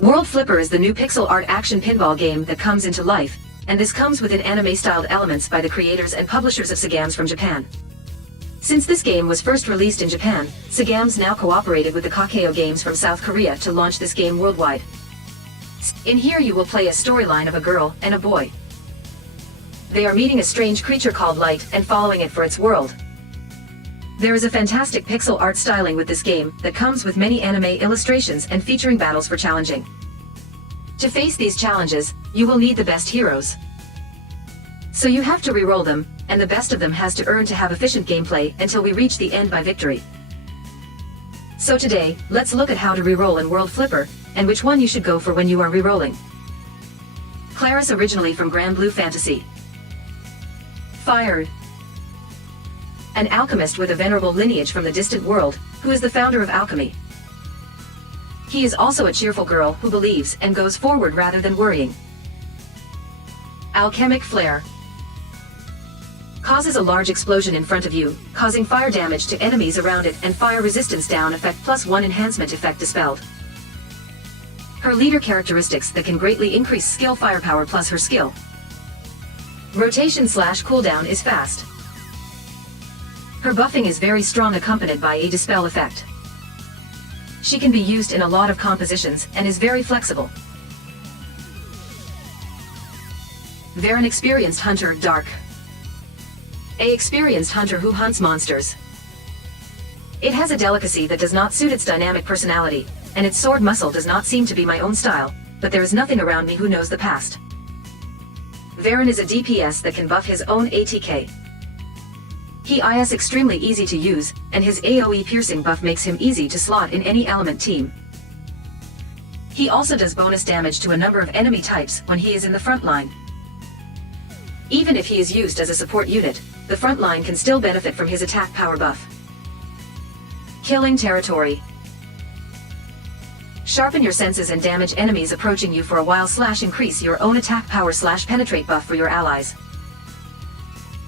World Flipper is the new pixel art action pinball game that comes into life, and this comes with anime-styled elements by the creators and publishers of 𝐔𝐈𝐍𝐒 from Japan. Since this game was first released in Japan, 𝐔𝐈𝐍𝐒 now cooperated with the 𝐃𝐄𝐒 from South Korea to launch this game worldwide. In here you will play a storyline of a girl and a boy. They are meeting a strange creature called Light and following it for its world. There is a fantastic pixel art styling with this game that comes with many anime illustrations and featuring battles for challenging. To face these challenges, you will need the best heroes. So you have to reroll them, and the best of them has to earn to have efficient gameplay until we reach the end by victory. So today, let's look at how to reroll in World Flipper, and which one you should go for when you are rerolling. CLARISSE, originally from GRANBLUE Fantasy. FIREJ, an alchemist with a venerable lineage from the distant world, who is the founder of alchemy. He is also a cheerful girl who believes and goes forward rather than worrying. Alchemic Flare causes a large explosion in front of you, causing fire damage to enemies around it and fire resistance down effect +1 enhancement effect dispelled. Her leader characteristics that can greatly increase skill firepower plus her skill. Rotation/cooldown is fast. Her buffing is very strong, accompanied by a dispel effect. She can be used in a lot of compositions and is very flexible. VERON, experienced hunter, dark. A experienced hunter who hunts monsters. It has a delicacy that does not suit its dynamic personality, and its sword muscle does not seem to be my own style, but there is nothing around me who knows the past. VERON is a DPS that can buff his own ATK. He is extremely easy to use, and his AoE piercing buff makes him easy to slot in any element team. He also does bonus damage to a number of enemy types when he is in the front line. Even if he is used as a support unit, the front line can still benefit from his attack power buff. Killing territory. Sharpen your senses and damage enemies approaching you for a while / increase your own attack power / penetrate buff for your allies.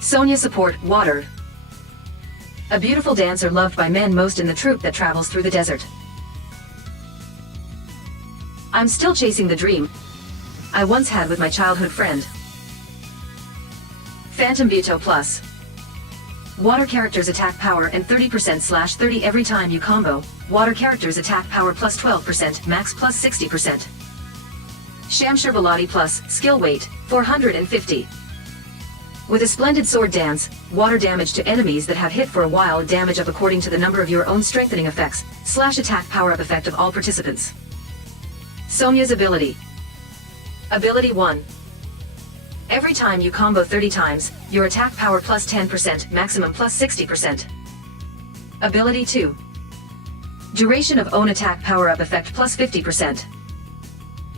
SONYA, support, water. A beautiful dancer loved by men most in the troop that travels through the desert. I'm still chasing the dream I once had with my childhood friend. Phantom Veto Plus. Water characters attack power and 30%/30 every time you combo. Water characters attack power +12%, max +60%. Shamshir Baladi plus, skill weight, 450. With a splendid sword dance, water damage to enemies that have hit for a while, damage up according to the number of your own strengthening effects, / attack power up effect of all participants. SONYA's ability. Ability 1. Every time you combo 30 times, your attack power +10%, maximum +60%. Ability 2. Duration of own attack power up effect +50%.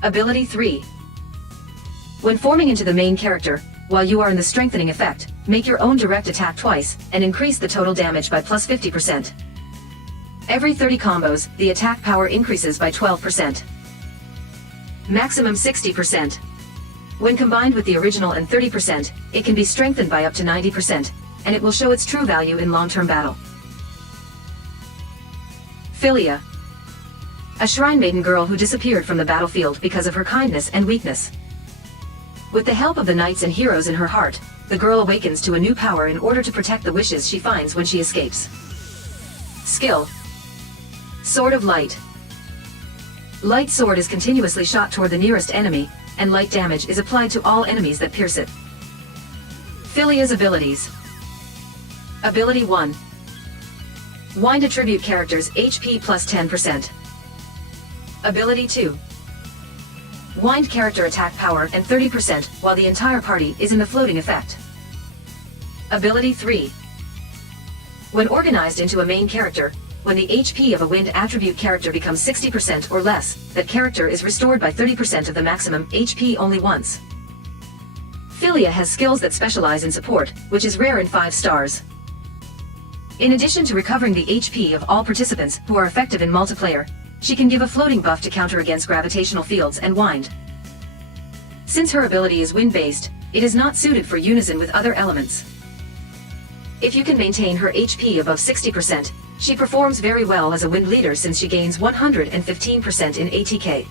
Ability 3. When forming into the main character, while you are in the strengthening effect, make your own direct attack twice, and increase the total damage by +50%. Every 30 combos, the attack power increases by 12%. Maximum 60%. When combined with the original and 30%, it can be strengthened by up to 90%, and it will show its true value in long-term battle. PHILIA. A shrine maiden girl who disappeared from the battlefield because of her kindness and weakness. With the help of the knights and heroes in her heart, the girl awakens to a new power in order to protect the wishes she finds when she escapes. Skill. Sword of Light. Light sword is continuously shot toward the nearest enemy, and light damage is applied to all enemies that pierce it. PHILIA's abilities. Ability 1. Wind attribute characters HP +10%. Ability 2. Wind character attack power and 30% while the entire party is in the floating effect. Ability 3. When organized into a main character, when the HP of a wind attribute character becomes 60% or less, that character is restored by 30% of the maximum HP only once. PHILIA has skills that specialize in support, which is rare in 5 stars. In addition to recovering the HP of all participants who are effective in multiplayer, she can give a floating buff to counter against gravitational fields and wind. Since her ability is wind-based, it is not suited for unison with other elements. If you can maintain her HP above 60%, she performs very well as a wind leader since she gains 115% in ATK.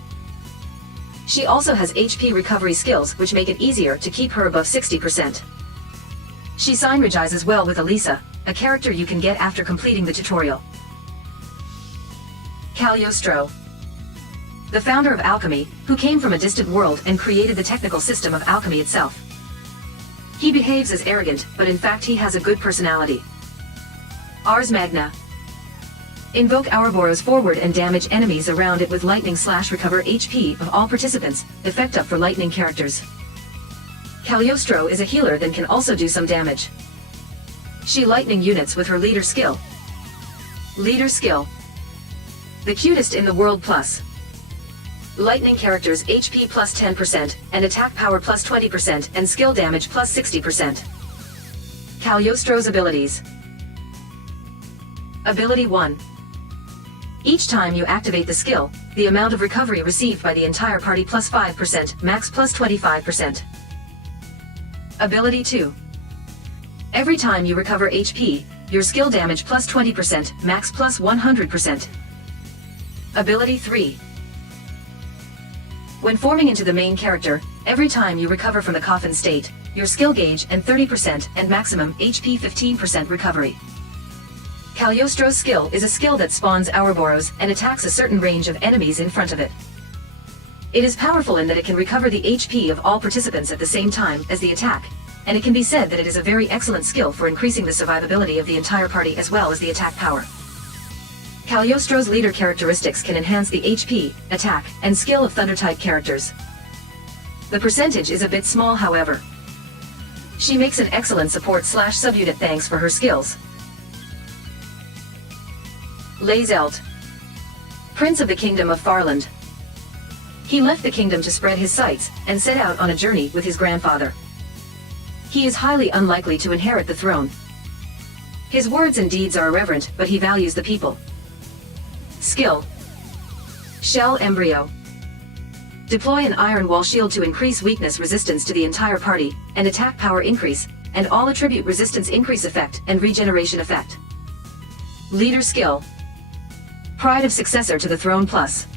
She also has HP recovery skills which make it easier to keep her above 60%. She synergizes well with Elisa, a character you can get after completing the tutorial. Cagliostro. The founder of alchemy, who came from a distant world and created the technical system of alchemy itself. He behaves as arrogant, but in fact he has a good personality. Ars Magna. Invoke Ouroboros forward and damage enemies around it with lightning/recover HP of all participants, effect up for lightning characters. Cagliostro is a healer that can also do some damage. She lightning units with her leader skill. Leader skill. The cutest in the world plus. Lightning characters HP plus 10% and attack power plus 20% and skill damage plus 60%. Cagliostro's abilities. Ability 1. Each time you activate the skill, the amount of recovery received by the entire party plus 5%, max plus 25%. Ability 2. Every time you recover HP, your skill damage plus 20%, max plus 100%. Ability 3. When forming into the main character, every time you recover from the coffin state, your skill gauge and 30% and maximum HP 15% recovery. Cagliostro's skill is a skill that spawns Ouroboros and attacks a certain range of enemies in front of it. It is powerful in that it can recover the HP of all participants at the same time as the attack, and it can be said that it is a very excellent skill for increasing the survivability of the entire party as well as the attack power. Cagliostro's leader characteristics can enhance the HP, attack, and skill of Thunder-type characters. The percentage is a bit small, however. She makes an excellent support/subunit thanks for her skills. 𝐿𝐿, Prince of the Kingdom of Farland. He left the kingdom to spread his sights and set out on a journey with his grandfather. He is highly unlikely to inherit the throne. His words and deeds are irreverent, but he values the people. Skill. Shell Embryo. Deploy an Iron Wall Shield to increase weakness resistance to the entire party, and attack power increase, and all attribute resistance increase effect and regeneration effect. Leader Skill. Pride of Successor to the Throne plus.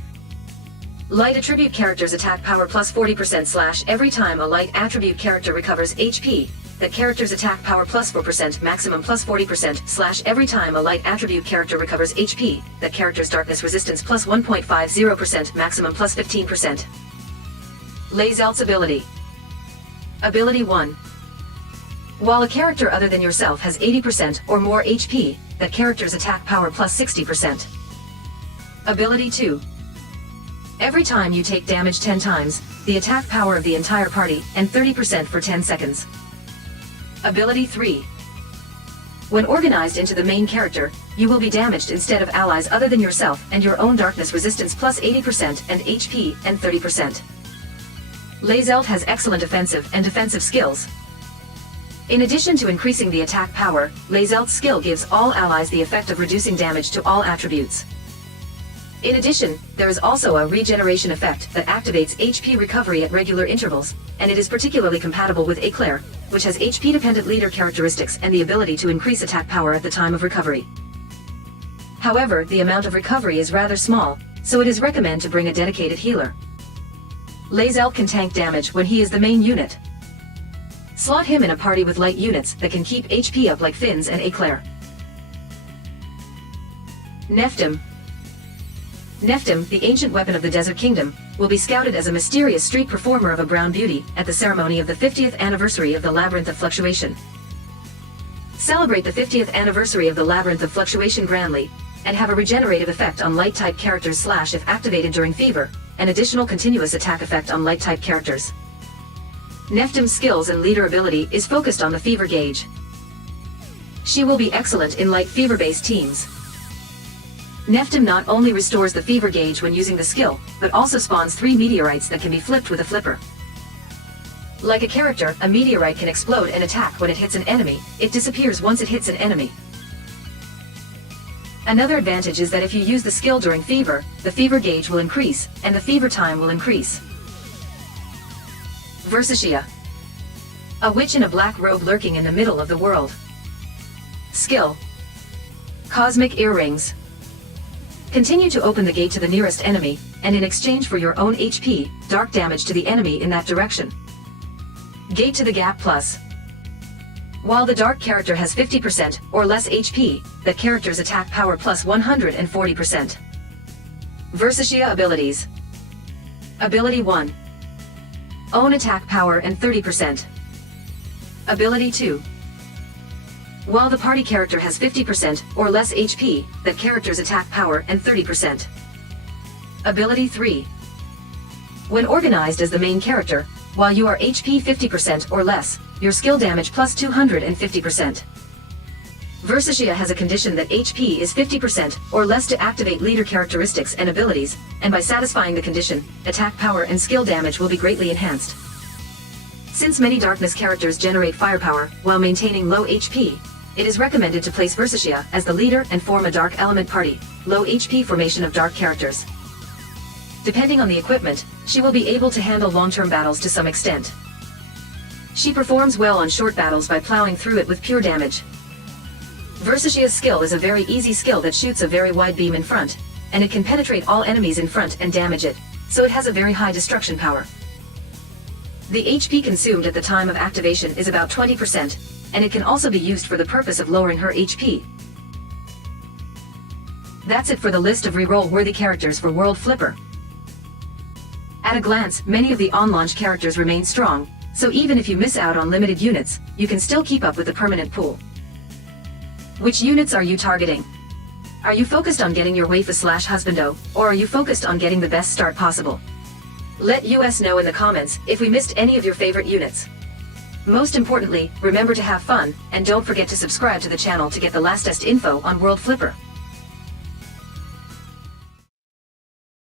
Light attribute characters attack power plus 40% / every time a light attribute character recovers HP, that character's attack power plus 4% maximum plus 40% / every time a light attribute character recovers HP, that character's darkness resistance plus 1.50% maximum plus 15%. 𝐿𝐿's ability. Ability 1. While a character other than yourself has 80% or more HP, that character's attack power plus 60%. Ability 2. Every time you take damage 10 times, the attack power of the entire party, and 30% for 10 seconds. Ability 3. When organized into the main character, you will be damaged instead of allies other than yourself and your own darkness resistance plus 80% and HP and 30%. 𝐿𝐿 has excellent offensive and defensive skills. In addition to increasing the attack power, 𝐿𝐿's skill gives all allies the effect of reducing damage to all attributes. In addition, there is also a regeneration effect that activates HP recovery at regular intervals, and it is particularly compatible with 𝐂𝐼𝐍, which has HP-dependent leader characteristics and the ability to increase attack power at the time of recovery. However, the amount of recovery is rather small, so it is recommended to bring a dedicated healer. 𝐿𝐿 can tank damage when he is the main unit. Slot him in a party with light units that can keep HP up like Finns and 𝐂𝐼𝐍. NEFTIM. NEFTIM, the ancient weapon of the Desert Kingdom, will be scouted as a mysterious street performer of a brown beauty at the ceremony of the 50th anniversary of the Labyrinth of Fluctuation. Celebrate the 50th anniversary of the Labyrinth of Fluctuation grandly, and have a regenerative effect on light-type characters / if activated during fever, an additional continuous attack effect on light-type characters. NEFTIM's skills and leader ability is focused on the fever gauge. She will be excellent in light fever-based teams. NEFTIM not only restores the fever gauge when using the skill, but also spawns 3 meteorites that can be flipped with a flipper. Like a character, a meteorite can explode and attack when it hits an enemy. It disappears once it hits an enemy. Another advantage is that if you use the skill during fever, the fever gauge will increase, and the fever time will increase. VERSETIA. A witch in a black robe lurking in the middle of the world. Skill. Cosmic Earrings. Continue to open the gate to the nearest enemy, and in exchange for your own HP, dark damage to the enemy in that direction. Gate to the Gap Plus. While the dark character has 50% or less HP, that character's attack power plus 140%. VERSETIA abilities. Ability 1. Own attack power and 30%. Ability 2. While the party character has 50% or less HP, that character's attack power and 30%. Ability 3. When organized as the main character, while you are HP 50% or less, your skill damage plus 250%. VERSETIA has a condition that HP is 50% or less to activate leader characteristics and abilities, and by satisfying the condition, attack power and skill damage will be greatly enhanced. Since many darkness characters generate firepower while maintaining low HP, it is recommended to place VERSETIA as the leader and form a dark element party, low HP formation of dark characters. Depending on the equipment, she will be able to handle long-term battles to some extent. She performs well on short battles by plowing through it with pure damage. VERSETIA's skill is a very easy skill that shoots a very wide beam in front, and it can penetrate all enemies in front and damage it, so it has a very high destruction power. The HP consumed at the time of activation is about 20%, and it can also be used for the purpose of lowering her HP. That's it for the list of reroll-worthy characters for World Flipper. At a glance, many of the on-launch characters remain strong, so even if you miss out on limited units, you can still keep up with the permanent pool. Which units are you targeting? Are you focused on getting your waifu/husbando, or are you focused on getting the best start possible? Let us know in the comments if we missed any of your favorite units. Most importantly, remember to have fun, and don't forget to subscribe to the channel to get the latest info on World Flipper.